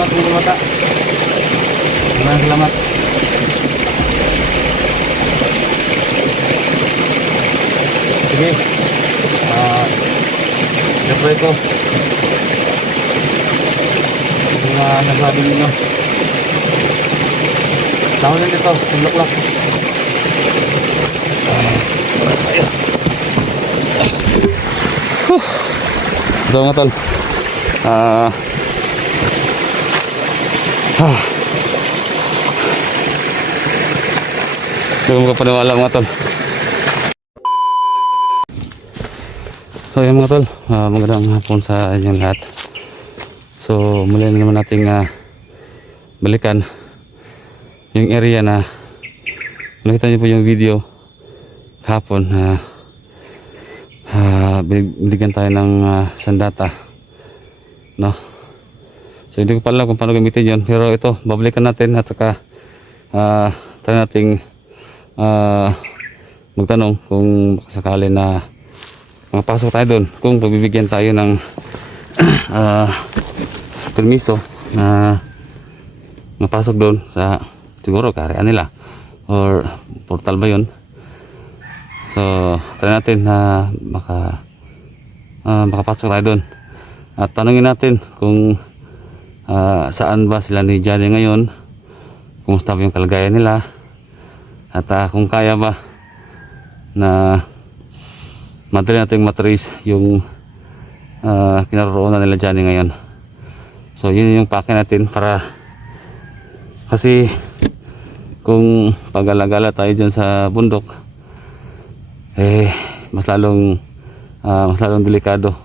salamat mga mata. Maraming salamat. Sige. Siyempre ko. Yung nasabi ninyo. Tama lang dito. Sinlaklak. Ayos. Ito mga tol. Hindi ko makapaniwala mga tol. So yun mga tol, magandang hapon sa inyong lahat. So muli na naman nating balikan yung area na nakita niyo po yung video kahapon. Binigyan tayo ng sandata, no? So hindi ko pa alam kung paano gamitin yun, pero ito babalikan natin at saka tayo nating magtanong kung sakali na makapasok tayo doon, kung pagbibigyan tayo ng permiso na mapasok doon sa siguro karian nila or portal ba yun. So try natin na makapasok tayo doon at tanungin natin kung saan ba sila ni Johnny ngayon, kumusta ba yung kalagayan nila, at kung kaya ba na madali natin matrace yung kinaroroonan nila Johnny ngayon. So yun yung pake natin, para kasi kung pag-alagala tayo dyan sa bundok, mas lalong delikado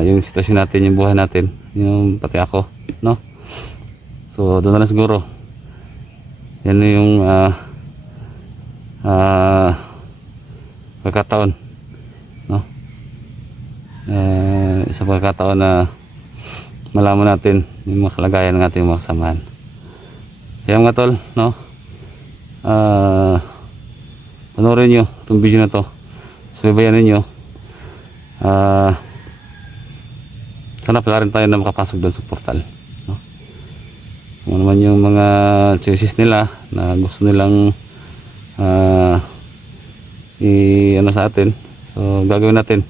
yung sitwasyon natin, yung buhay natin, yung pati ako, no? So doon na lang siguro. Yan yung pagkataon, no? Sa pagkataon na malaman natin yung mga kalagayan ng ating mga samahan. Kaya mga tol, no? Panoorin nyo itong video na to, subaybayan ninyo. Sana pala rin tayo na makapasok doon sa portal, no? Kung naman yung mga choices nila na gusto nilang ano sa atin, so gagawin natin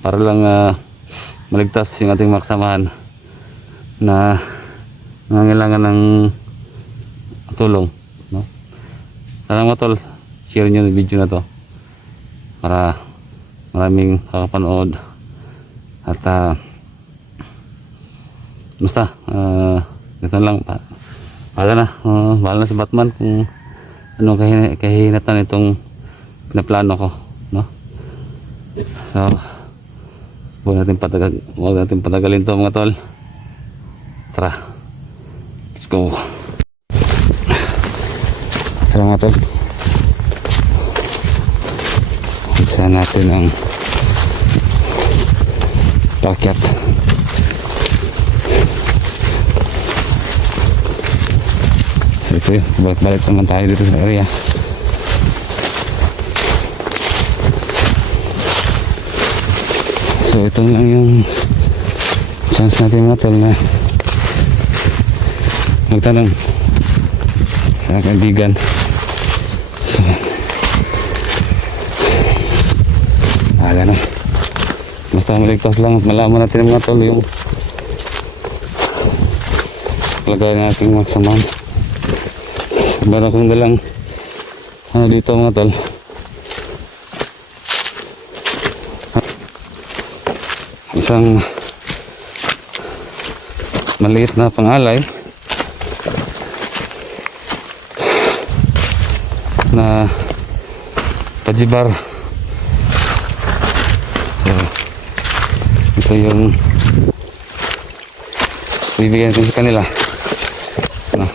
para lang maligtas yung ating mga kasamahan na nangangailangan ng tulong, no? Sana mga tol, share nyo yung video na to para maraming kakapanood. At basta ito lang, bahala na si Batman kung anong kahinatan itong pinaplano ko, no? So huwag natin patagalin to mga tol. Tara, let's go. Tara mga tol, buksan natin ang pakyat. Ito yun, balik naman tayo dito sa area. So ito lang yung chance natin mga tol na magtanong sa kaibigan. So wala na, basta maligtas lang at malaman natin mga tol yung kalagayan ng ating mga kasamahan. Meron akong dalang dito mga tol, isang maliit na pangalay na pajibar. Ito yung bibigyan natin sa kanila, no?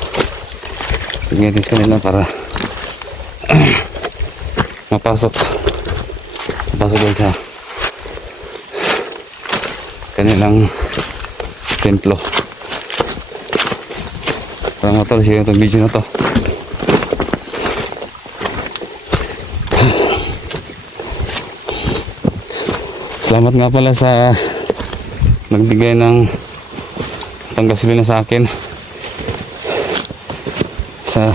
Bibigyan natin sa kanila para mapasok doon sa kanilang templo. Parang motor siya yung video na to. Salamat nga pala sa nagbigay ng panggasolina sa akin sa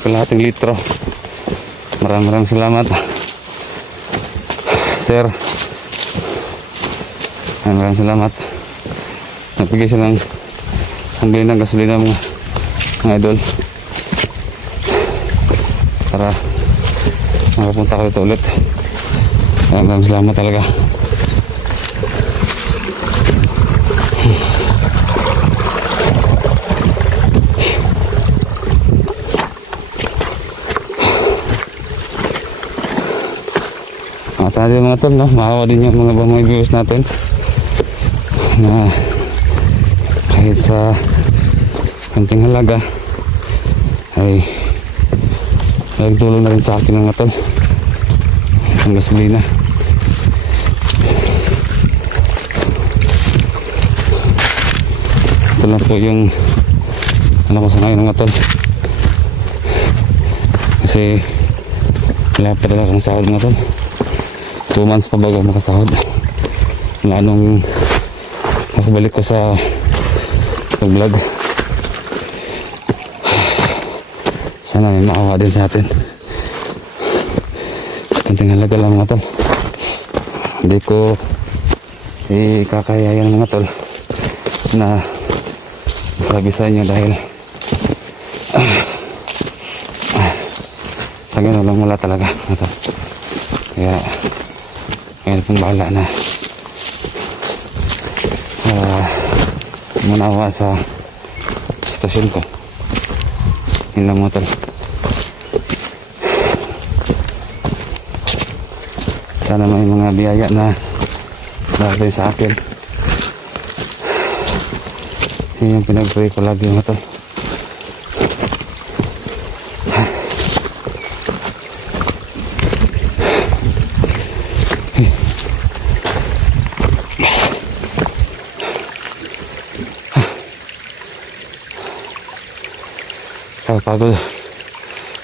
kalahating litro. Maraming salamat, sir. Maraming salamat. Nagbigay siya ng pambili ng gasolina, mga idol, para makapunta ko dito ulit. Maraming salamat talaga. Sana din mga tol, no? Maawa din yung mga viewers natin na kahit sa kanting halaga ay nagtulong na rin sa akin mga tol ang gasolina. Ito lang po yung ano ko sa ngayon mga tol, kasi wala pa talaga akong sahod mga tol. 2 months pa bago makasahod. Wala nung nakabalik ko sa pag-vlog. Sana may maawa din sa atin. Kunting halaga lang mga tol. Hindi ko ikakayayan mga tol na sabi sa inyo dahil sa ganun lang wala talaga mga tol. Kaya ngayon pong bahala na manawa sa sitwasyon ko. Yun lang mga tol. Sana may mga biyaya na darating sa akin. Yun yung pinag-pray ko lagi mga tol.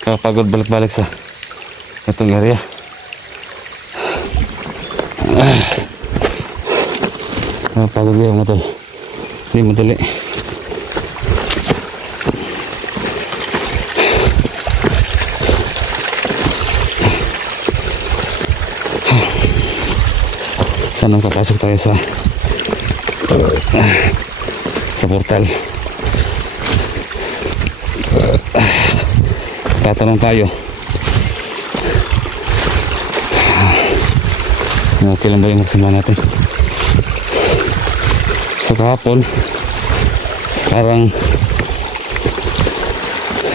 Kapagod balik-balik sa itong area. Kapagod yun mga tol. Hindi madali. Sana makapasok tayo sa portal. Tatanong tayo, okay lang ba yung magsama natin? So kahapon, parang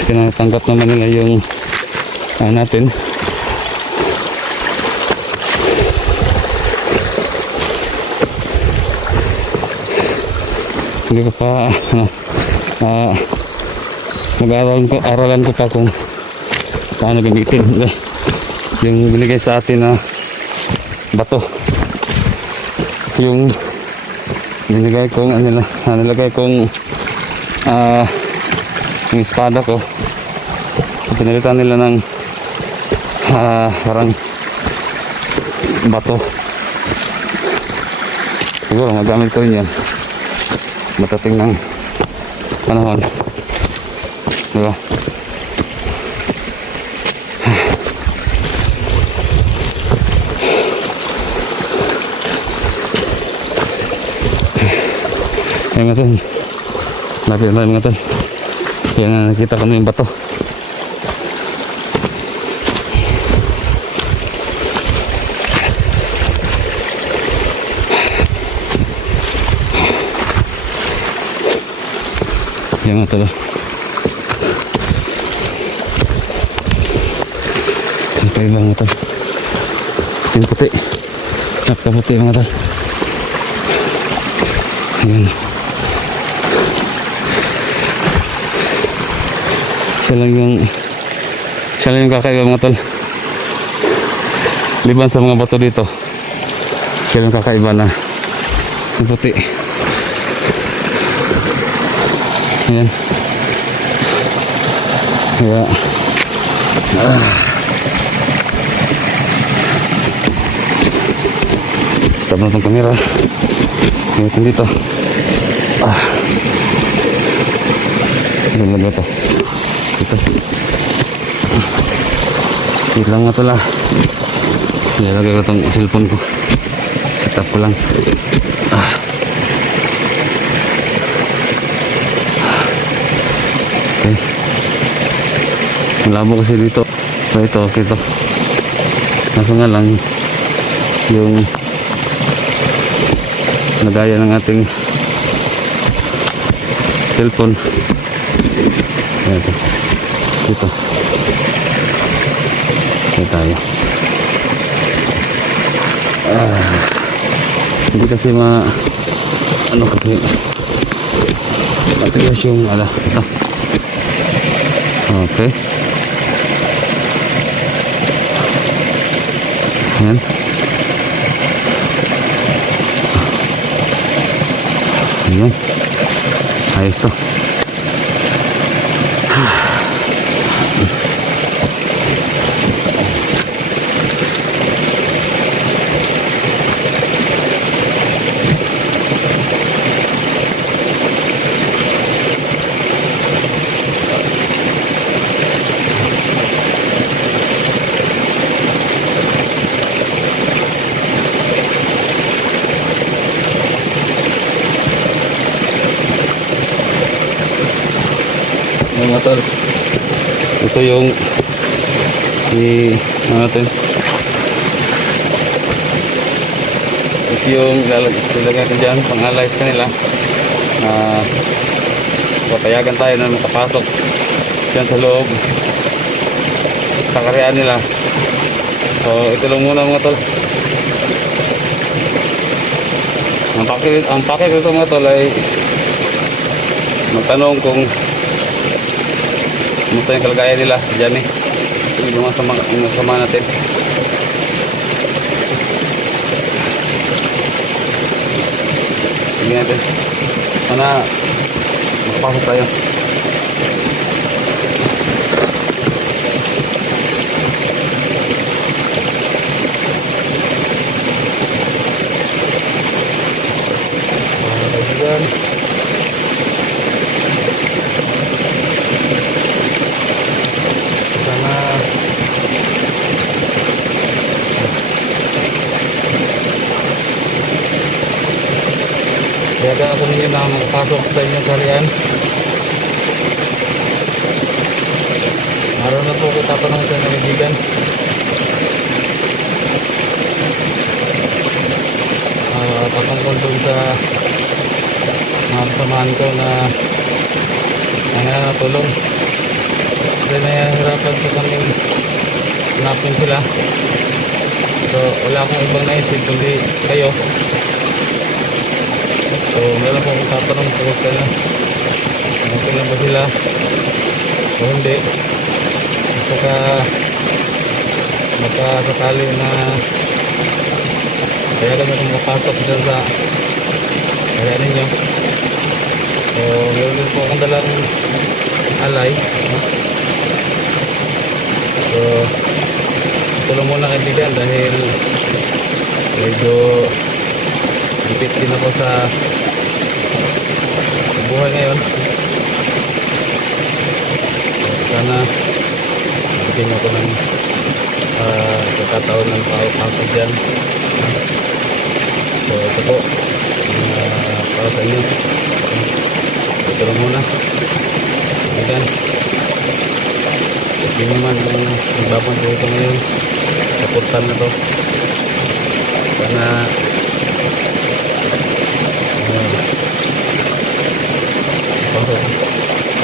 tinatanggap naman nila yung natin. Hindi ko pa aralan ko pa kung paano gamitin yung binigay sa atin na bato. Yung binigay kong nilagay kong yung espada ko, so pinalitan nila ng parang bato. Siguro magamit ko rin yan matating ng panahon, diba? Ayan nga tol, lapit na mga tol. Kaya nga nakita kami yung bato. Ayan nga tol. Ang kaiba mga tol. Yung puti, napakaputi mga tol. Ayan. Siya lang yung kakaiba mga tol. Liban sa mga bato dito, siya lang kakaiba na yung puti. Ayan. Kaya stop na itong camera. Gamitin dito. Ano ba ito? Ito. Wait lang nga ito lang. Nilagay ko itong cellphone ko. Set up ko lang. Okay. Malabo kasi dito. So ito, okay ito. Kaso nga lang yung nagaya ng ating cellphone. Ito. Dito. Ito tayo. Hindi kasi ano kasi matigas yung ito. Okay. Ayan. Ayan. Ayos to. Mga tol, ito yung natin, ito yung lalagay natin dyan, pang-analyze kanila na papayagan tayo na makapasok dyan sa loob sa karyaan nila. So ito lang muna mga tol. Ang pakit ito mga tol ay magtanong kung kumusta yung kalagayan nila dyan yung mga sama natin. Sige natin sana makapasok tayo. Kaibigan, sana yagan ako ninyo na makapasok sa inyong sarian. Meron na po ko tatanong sa mga kaibigan. Patungkol doon sa mga kasamahan ko na nangyayon tulong. Kasi nahihirapan sa kaming hanapin sila. So wala akong ibang naisip kundi kayo. So meron po akong tatanong sa kanila. Okay lang ba sila o hindi? Saka magkasakali na kaya kami kung mapasok dyan sa kaya ninyo. So meron din po akong dalang alay. So ito lang muna kaibigan dahil medyo lipit din ako sa buhay ngayon. Sana bigyan ako ng pagkataon ng pagkakasok dyan. So ito po para sa inyo. Ito lang muna kaibigan. Hindi naman yung nagbabang po ito ngayon sa portal na to. Sana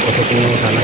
pasok nyo sana.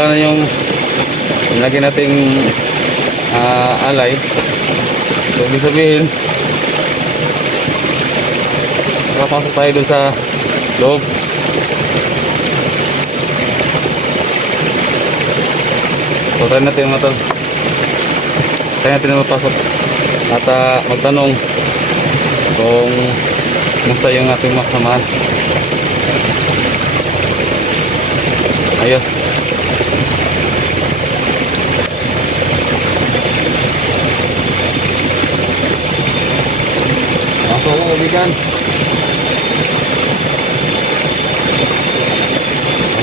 wala na yung lagyan nating alay. So ibig sabihin makapasok tayo dun sa loob. So try natin mga tol, try natin na mapasok at magtanong kung kumusta yung ating mga kasamahan. Ayos. Masuk ko kaibigan.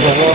Masuk ko.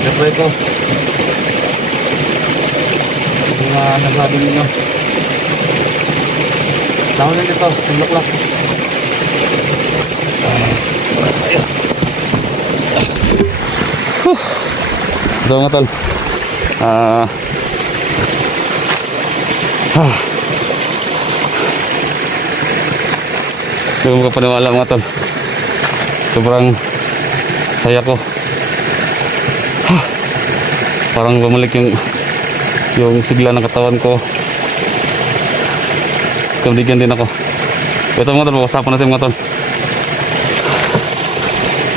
Siyempre ko. Yung mga nasabi ninyo. Tawag lang dito. Tumlaklak. Ayos. Ito mga tol. Hindi ko makapaniwala mga tol. Sobrang saya ko. Parang bumalik yung sigla ng katawan ko. Kabigyan din ako. Ito mga tol, pag-usapan natin mga tol.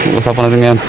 Pag-usapan natin ngayon.